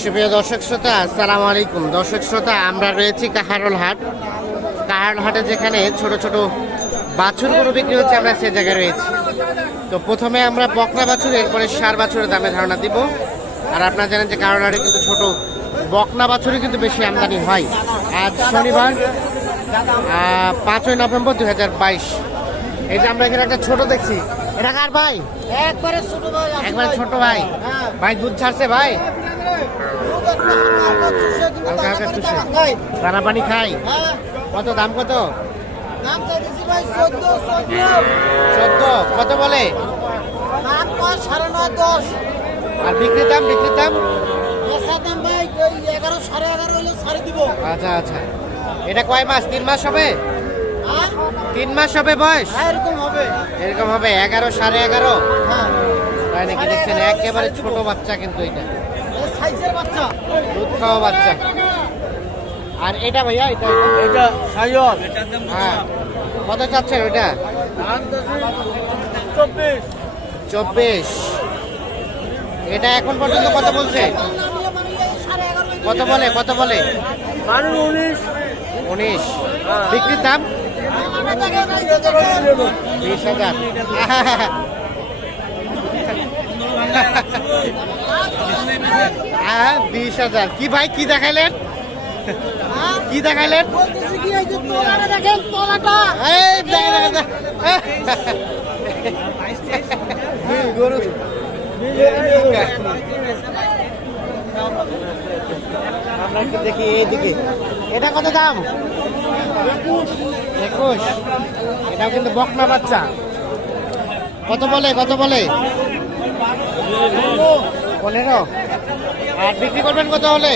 সুপ্রিয় দর্শক শ্রোতা, আসসালামু আলাইকুম। দর্শক শ্রোতা, আমরা রয়েছি কাহারল হাট। কাহারল হাটে যেখানে ছোট ছোট বাছুর গরু বিক্রি হচ্ছে, আমরা সে জায়গায় রয়েছি। তো প্রথমে আমরা বকনা বাছুর, এরপরে সার বাছুরের দামে ধারণা দিব। আর আপনারা জানেন যে কাহারল হাটে কিন্তু ছোট বকনা বাছুরই কিন্তু বেশি আমদানি হয়। আজ শনিবার পাঁচই নভেম্বর দু হাজার বাইশ। এই যে আমরা এখানে একটা ছোট দেখছি। এটা কার ভাই? একবারে ছোট ভাই একবারে ছোট ভাই। হ্যাঁ। ভাই দুধ ছাড়ছে ভাই? হালকা হালকা দানা পানি চুষে। খায়। দানা পানি খাই? হ্যাঁ, কত দাম কত? চোদ্দ কত বলে? আর বিক্রির দাম বিক্রির দাম? আচ্ছা আচ্ছা। এটা কয় মাস? তিন মাস হবে? হ্যাঁ। তিন মাস হবে বয়স? এরকম এরকম হবে এগারো সাড়ে এগারো? হ্যাঁ। তাই নাকি দেখছেন একেবারে ছোট বাচ্চা কিন্তু এটা। দুধ খাওয়া বাচ্চা। আর এটা ভাইয়া এটা এটা? হ্যাঁ। কত চাচ্ছেন ওইটা? চব্বিশ। চব্বিশ। এটা এখন পর্যন্ত কত বলছে? কত বলে কত বলে? উনিশ। উনিশ। বিক্রির দাম? বিশ হাজার। হ্যাঁ বিশ হাজার কি ভাই কি দেখাইলেন? কি। গরু আমরা দেখি এইদিকে। এটা কত দাম? একুশ। এটাও কিন্তু বকনা বাচ্চা। কত বলে কত বলে? পনেরো। আর বিক্রি করবেন কত হলে?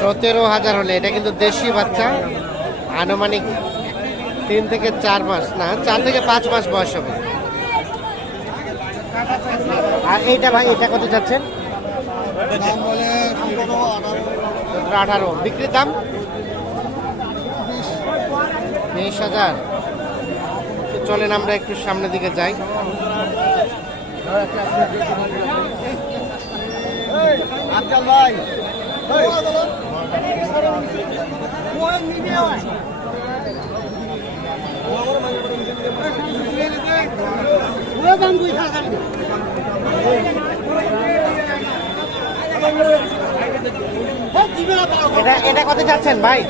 সতেরো হাজার হলে। এটা কিন্তু দেশি বাচ্চা। আনুমানিক তিন থেকে চার মাস, না, চার থেকে পাঁচ মাস বয়স হবে। আর এইটা ভাই, এটা কত যাচ্ছেন আঠারো। বিক্রির দাম? বিশ হাজার চলেন আমরা একটু সামনের দিকে যাই। ভাই এটা এটা কত যাচ্ছেন ভাই?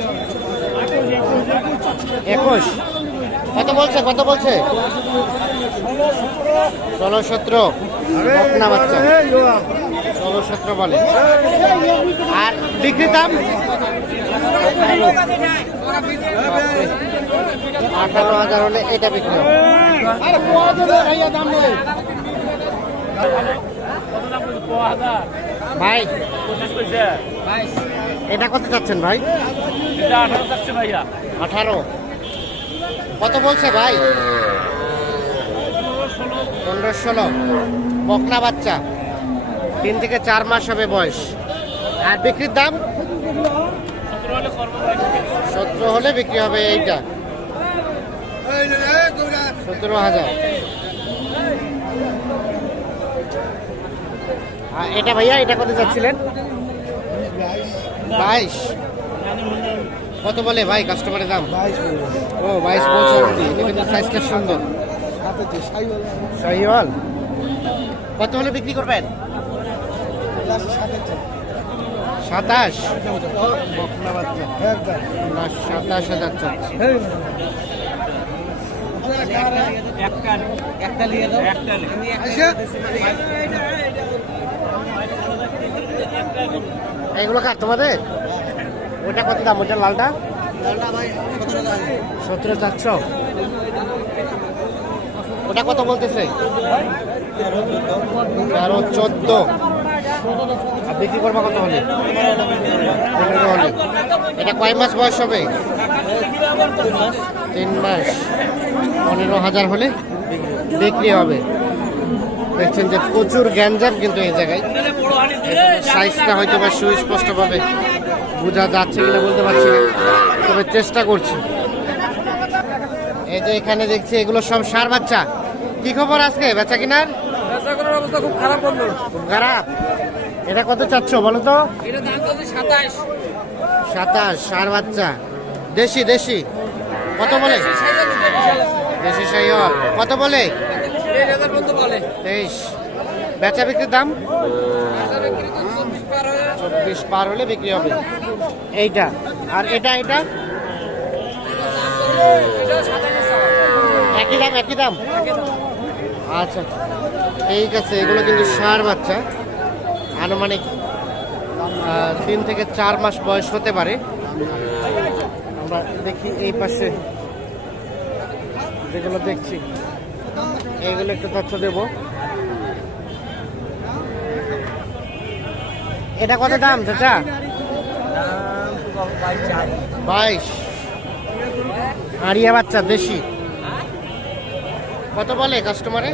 একুশ। কত বলছে কত বলছে? ষোলো সতেরো। বকনা বাচ্চা। ষোলো সতেরো বলে। আর বিক্রির দাম? আঠারো হাজার হলে এটা বিক্রি ভাই, এটা কত চাচ্ছেন ভাই? আঠারো কত বলছে ভাই? পনেরো ষোলো। বকনা বাচ্চা। তিন থেকে চার মাস হবে বয়স। আর বিক্রির দাম? সতেরো হলে বিক্রি হবে এইটা। সতেরো হাজার। এটা ভাইয়া, এটা কত যাচ্ছিলেন? বাইশ। কত বলে ভাই কাস্টমারের দাম? ও বাইশ কিন্তু সাইজটা সুন্দর। শাহিওয়াল কত হলে বিক্রি করবেন? সাতাশ সাতাশ। হাজার চাচ্ছে। এইগুলো কার তোমাদের? ওটা কত দাম? ওটা লালটা? সতেরো চারশো। ওটা কত বলতেছে? তেরো চোদ্দ। বিক্রি করবা কত হলে? পনেরো হলে। এটা কয় মাস বয়স হবে? তিন মাস। পনেরো হাজার হলে বিক্রি হবে। দেখছেন যে প্রচুর গ্যাঞ্জাম কিন্তু এই জায়গায়। সাইজটা হয়তো বা সুস্পষ্টভাবে বোঝা যাচ্ছে কিনা বলতে পারছি না তবে চেষ্টা করছি। এই যে এখানে দেখছি এগুলো সব সার বাচ্চা। কি খবর আজকে? বেচা কিনার? অবস্থা অবস্থা খুব খারাপ খুব খারাপ? এটা কত চাচ্ছ বলো তো? সাতাশ। সার বাচ্চা। দেশি দেশি। কত বলে? দেশি কত বলে? তেইশ বেচা বিক্রির দাম? চব্বিশ পার হলে বিক্রি হবে। এইটা। আর এটা এটা? একই দাম একই দাম? আচ্ছা ঠিক আছে, এগুলো কিন্তু সার বাচ্চা। আনুমানিক তিন থেকে চার মাস বয়স হতে পারে। আমরা দেখি এই পাশে যেগুলো দেখছি এইগুলো একটু তথ্য দেব। এটা কত দাম, চাচা? বাইশ আড়িয়া বাচ্চা, দেশি। কত বলে কাস্টমারে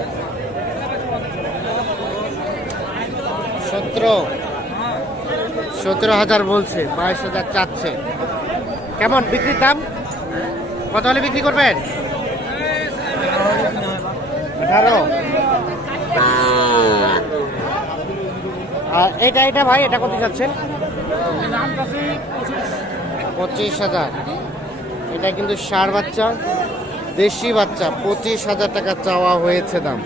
সতেরো। সতেরো হাজার বলছে, বাইশ হাজার চাচ্ছে। কেমন, বিক্রির দাম? কত হলে বিক্রি করবেন? আঠারো। আর এটা এটা ভাই, এটা কত যাচ্ছেন পঁচিশ হাজার। এটা কিন্তু সার বাচ্চা, দেশি বাচ্চা, পঁচিশ হাজার টাকা চাওয়া হয়েছে দাম।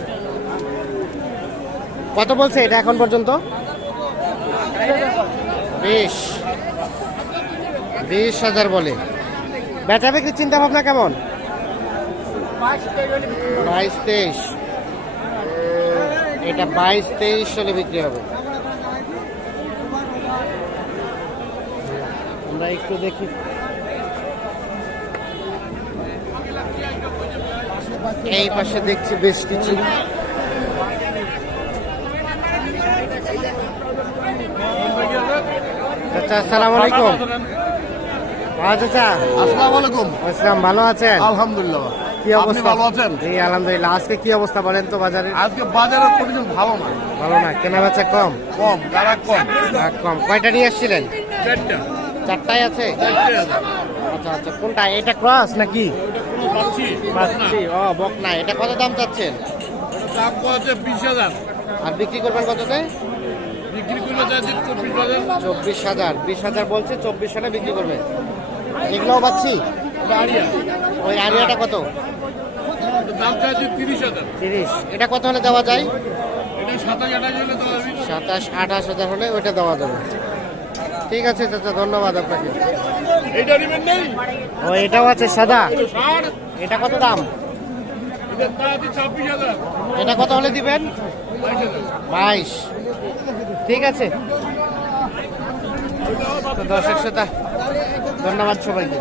কত বলছে এটা এখন পর্যন্ত? বেশ। বিশ হাজার বলে। বেচা বিক্রির চিন্তা ভাবনা কেমন? বাইশ তেইশ। এটা বাইশ তেইশ হলে বিক্রি হবে। আমরা একটু দেখি। এই পাশে দেখছি বেশ কিছু। আসসালামু আলাইকুম। আলাইকুম। আসসালাম ভালো আছেন? আলহামদুলিল্লাহ। কি অবস্থা? ভালো আছেন? জি আলহামদুলিল্লাহ। আজকে কি অবস্থা বলেন তো বাজারে আজকে ভালো না। ভালো না। কেনা বেচা কম? কম কয়টা নিয়ে এসেছিলেন চারটা। চারটাই আছে? আচ্ছা আচ্ছা কোনটা? এটা ক্রস নাকি? পাচ্ছি। ও বক না এটা কত দাম চাচ্ছেন? হাজার আর বিক্রি করবেন কততে? চব্বিশ হাজার। বিশ হাজার বলছে, চব্বিশ হাজার বিক্রি করবে এগুলোও পাচ্ছি? ওই আরিয়াটা কত? তিরিশ। এটা কত হলে দেওয়া যায়? সাতাশ, আঠাশ হাজার হলে ওইটা দেওয়া যাবে। ঠিক আছে চাচা ধন্যবাদ আপনাকে। ও এটাও আছে সাদা। এটা কত দাম? এটা কত হলে দিবেন? বাইশ ঠিক আছে। তো দর্শক শ্রোতা ধন্যবাদ সবাইকে।